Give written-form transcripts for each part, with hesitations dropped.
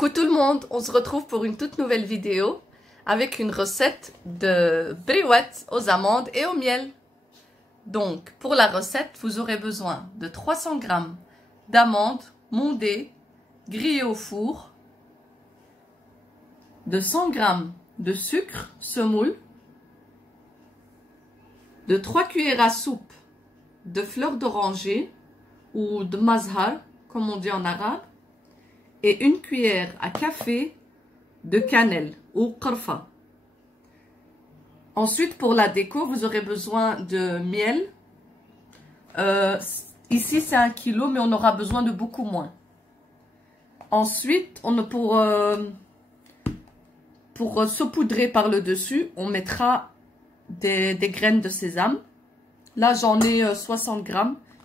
Coucou tout le monde, on se retrouve pour une toute nouvelle vidéo avec une recette de briouettes aux amandes et au miel. Donc pour la recette, vous aurez besoin de 300 g d'amandes mondées, grillées au four, de 100 g de sucre semoule, de 3 cuillères à soupe de fleurs d'oranger ou de mazhar comme on dit en arabe, et une cuillère à café de cannelle ou qarfa. Ensuite, pour la déco, vous aurez besoin de miel. Ici, c'est 1 kg, mais on aura besoin de beaucoup moins. Ensuite, pour saupoudrer par le dessus, on mettra des graines de sésame. Là, j'en ai 60 g,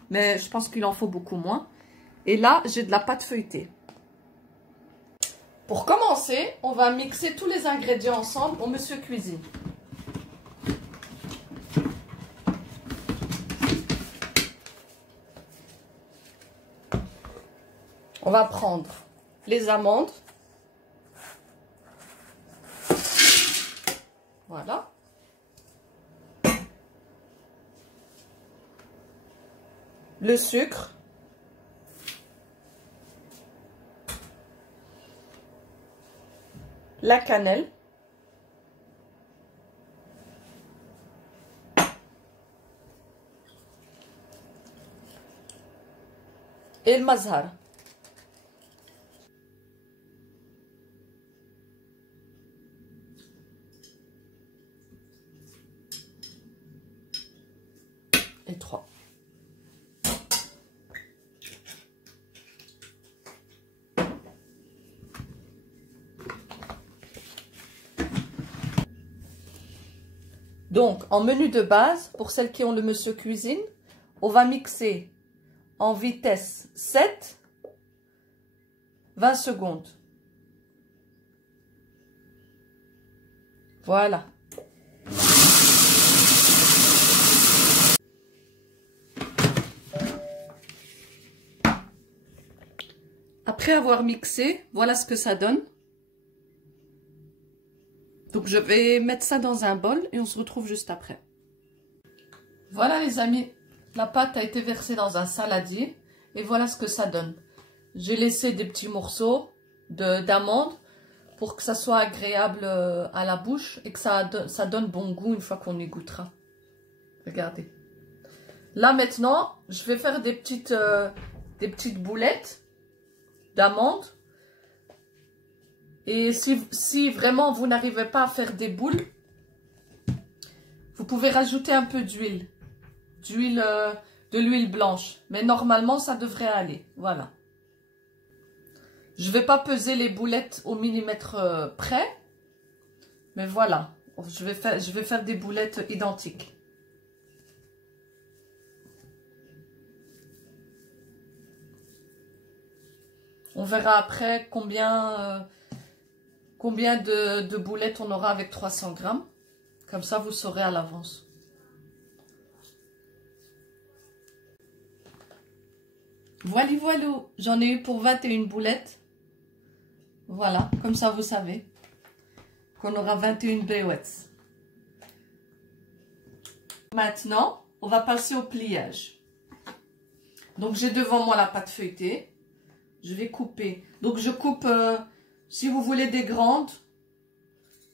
mais je pense qu'il en faut beaucoup moins. Et là, j'ai de la pâte feuilletée. Pour commencer, on va mixer tous les ingrédients ensemble au monsieur cuisine. On va prendre les amandes. Voilà. Le sucre. La cannelle. Et le mazhar. Et 3. Donc, en menu de base, pour celles qui ont le monsieur cuisine, on va mixer en vitesse 7, 20 secondes. Voilà. Après avoir mixé, voilà ce que ça donne. Donc je vais mettre ça dans un bol et on se retrouve juste après. Voilà les amis, la pâte a été versée dans un saladier et voilà ce que ça donne. J'ai laissé des petits morceaux d'amandes pour que ça soit agréable à la bouche et que ça donne bon goût une fois qu'on y goûtera. Regardez. Là maintenant, je vais faire des petites boulettes d'amandes. Et si vraiment vous n'arrivez pas à faire des boules, vous pouvez rajouter un peu d'huile. De l'huile blanche. Mais normalement, ça devrait aller. Voilà. Je ne vais pas peser les boulettes au millimètre près. Mais voilà. Je vais faire des boulettes identiques. On verra après combien de boulettes on aura avec 300 g. Comme ça, vous saurez à l'avance. Voilà, voilà. J'en ai eu pour 21 boulettes. Voilà, comme ça, vous savez qu'on aura 21 briouettes. Maintenant, on va passer au pliage. Donc, j'ai devant moi la pâte feuilletée. Je vais couper. Donc, je coupe... si vous voulez des grandes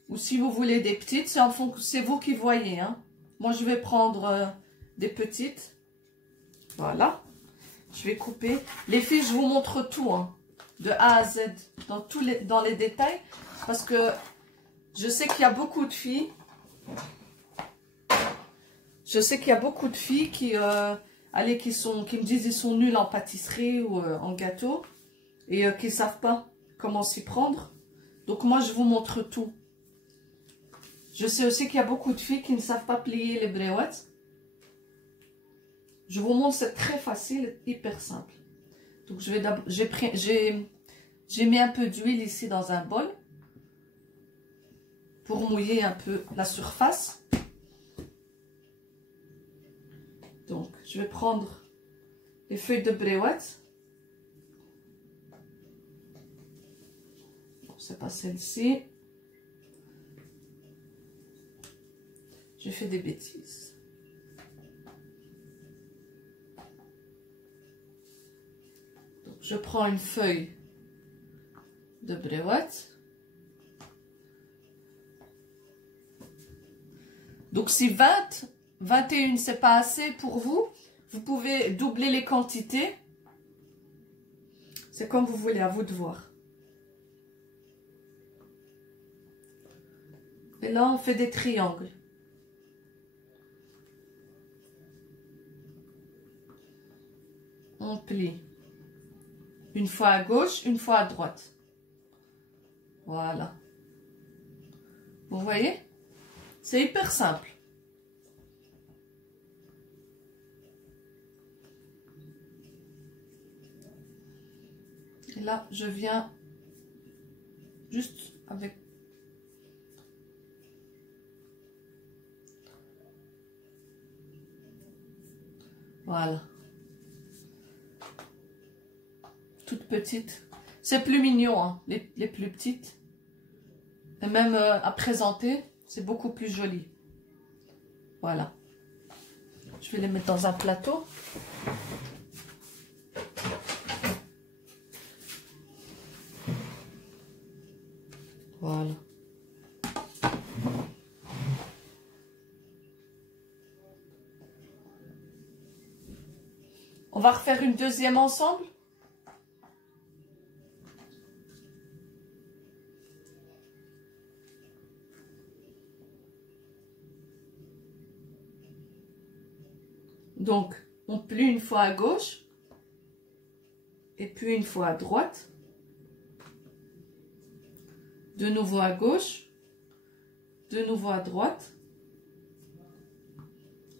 ou si vous voulez des petites, c'est vous qui voyez. Hein. Moi, je vais prendre des petites. Voilà. Je vais couper. Les filles, je vous montre tout. Hein, de A à Z. Dans les détails. Parce que je sais qu'il y a beaucoup de filles. Je sais qu'il y a beaucoup de filles qui me disent qu'ils sont nuls en pâtisserie ou en gâteau. Et qui ne savent pas comment s'y prendre. Donc moi je vous montre tout. Je sais aussi qu'il y a beaucoup de filles qui ne savent pas plier les briouettes. Je vous montre, c'est très facile, hyper simple. Donc j'ai mis un peu d'huile ici dans un bol pour mouiller un peu la surface. Donc je vais prendre les feuilles de briouettes. c'est pas celle-ci. J'ai fait des bêtises. Donc, je prends une feuille de bréouette. Donc, si 20, 21, c'est pas assez pour vous, vous pouvez doubler les quantités. C'est comme vous voulez, à vous de voir. Et là, on fait des triangles. On plie. Une fois à gauche, une fois à droite. Voilà. Vous voyez? C'est hyper simple. Et là, je viens juste avec... Voilà. Toute petite. C'est plus mignon, hein, les plus petites. Et même à présenter, c'est beaucoup plus joli. Voilà. Je vais les mettre dans un plateau. Voilà. On va refaire une deuxième ensemble. Donc, on plie une fois à gauche et puis une fois à droite. De nouveau à gauche, de nouveau à droite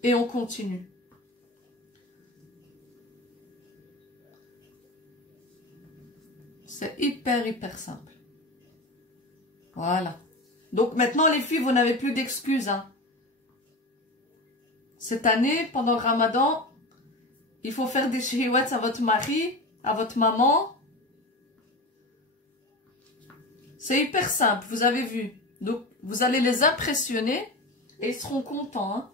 et on continue. C'est hyper simple. Voilà. Donc maintenant les filles, vous n'avez plus d'excuses, hein. Cette année, pendant le Ramadan, il faut faire des shihwats à votre mari, à votre maman. C'est hyper simple, vous avez vu. Donc, vous allez les impressionner et ils seront contents, hein.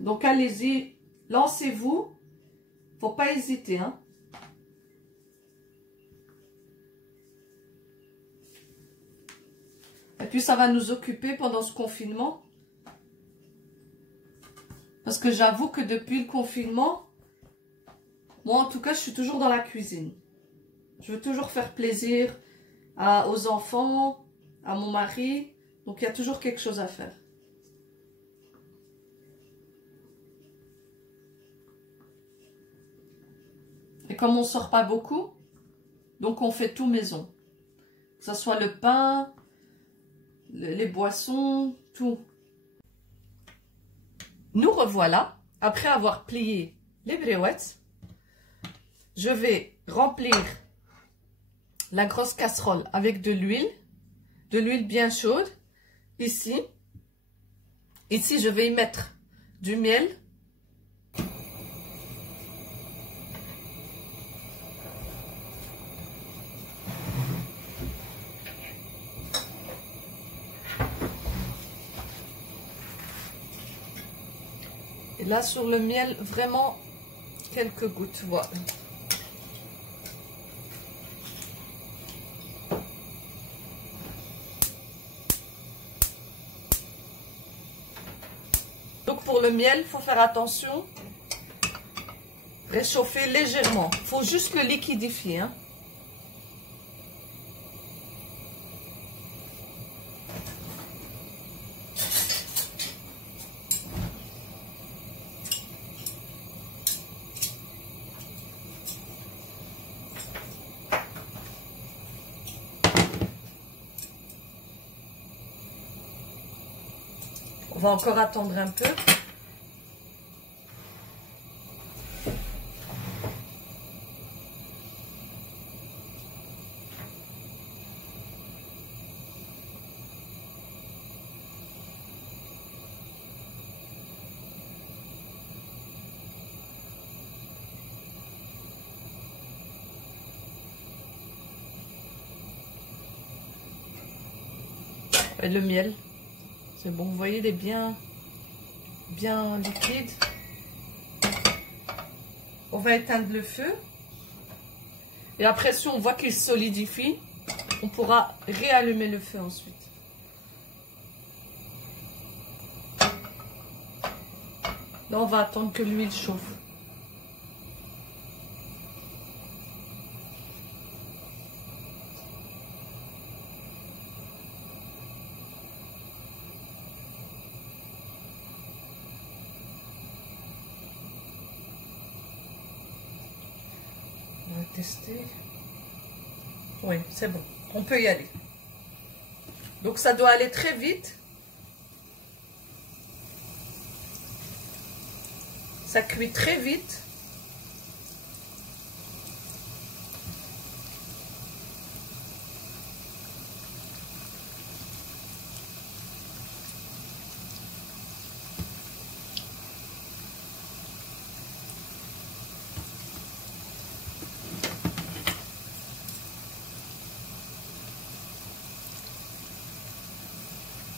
Donc, allez-y, lancez-vous. Faut pas hésiter, hein. Et puis, ça va nous occuper pendant ce confinement. Parce que j'avoue que depuis le confinement, moi, en tout cas, je suis toujours dans la cuisine. Je veux toujours faire plaisir aux enfants, à mon mari. Donc, il y a toujours quelque chose à faire. Et comme on ne sort pas beaucoup, donc on fait tout maison. Que ce soit le pain, les boissons, tout. Nous revoilà, après avoir plié les bréouettes. Je vais remplir la grosse casserole avec de l'huile bien chaude. Ici, je vais y mettre du miel. Et là, sur le miel, vraiment quelques gouttes, voilà. Donc pour le miel, il faut faire attention. Réchauffer légèrement. Il faut juste le liquidifier, hein. On va encore attendre un peu. Et le miel, c'est bon, vous voyez, il est bien liquide. On va éteindre le feu. Et après, si on voit qu'il solidifie, on pourra réallumer le feu ensuite. Là, on va attendre que l'huile chauffe. On va tester. Oui, c'est bon. On peut y aller. Donc, ça doit aller très vite. Ça cuit très vite.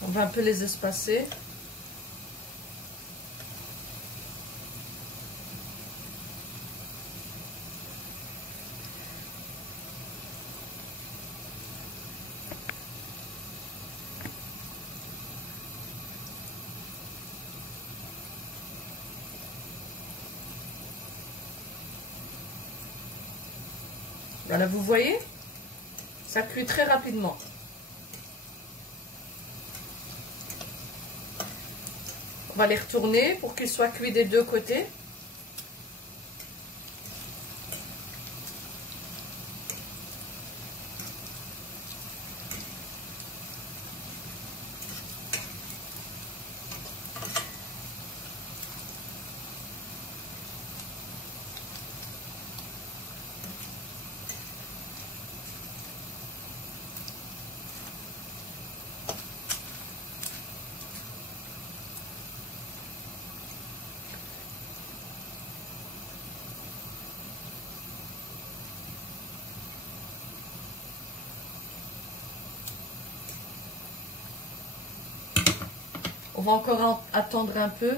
On va un peu les espacer. Voilà, vous voyez, ça cuit très rapidement. On va les retourner pour qu'ils soient cuits des deux côtés. On va encore attendre un peu.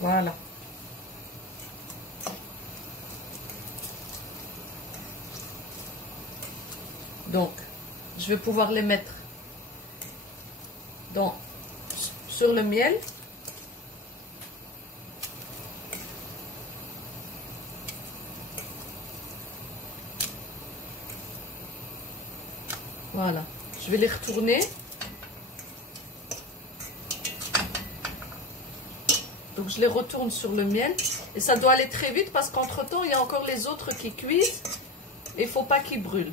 Voilà. Donc, je vais pouvoir les mettre sur le miel. Voilà. Je vais les retourner. Donc, je les retourne sur le miel. Et ça doit aller très vite parce qu'entre-temps, il y a encore les autres qui cuisent. Et il ne faut pas qu'ils brûlent.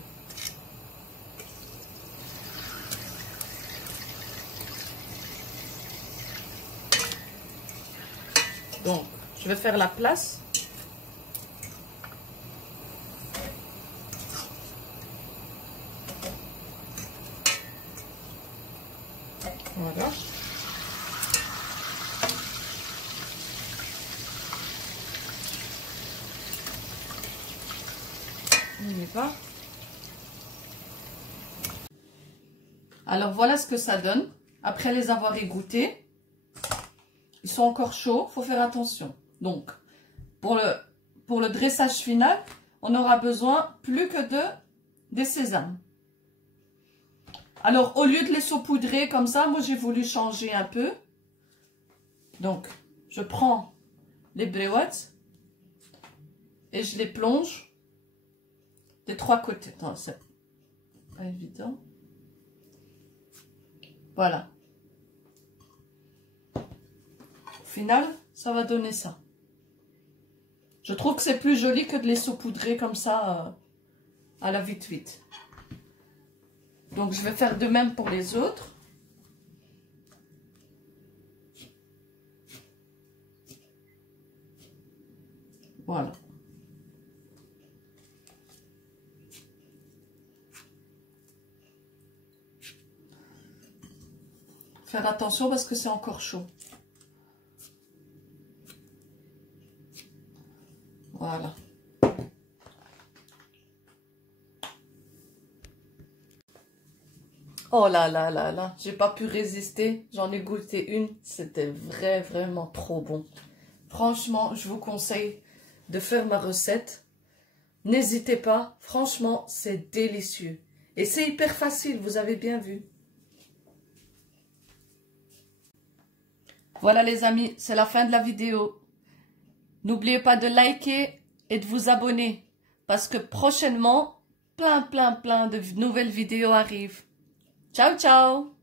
Donc, je vais faire la place. Voilà. On y va. Alors, voilà ce que ça donne. Après les avoir égouttés. Ils sont encore chauds, il faut faire attention. Donc, pour le dressage final, on aura besoin plus que des sésames. Alors, au lieu de les saupoudrer comme ça, moi j'ai voulu changer un peu. Donc, je prends les bréouettes et je les plonge des trois côtés. Attends, c'est pas évident. Voilà. Au final, ça va donner ça. Je trouve que c'est plus joli que de les saupoudrer comme ça à la vite-vite. Donc, je vais faire de même pour les autres. Voilà. Faire attention parce que c'est encore chaud. Voilà. Oh là là là là, j'ai pas pu résister. J'en ai goûté une. C'était vraiment trop bon. Franchement, je vous conseille de faire ma recette. N'hésitez pas. Franchement, c'est délicieux. Et c'est hyper facile, vous avez bien vu. Voilà les amis, c'est la fin de la vidéo. N'oubliez pas de liker et de vous abonner. Parce que prochainement, plein de nouvelles vidéos arrivent. Ciao, ciao!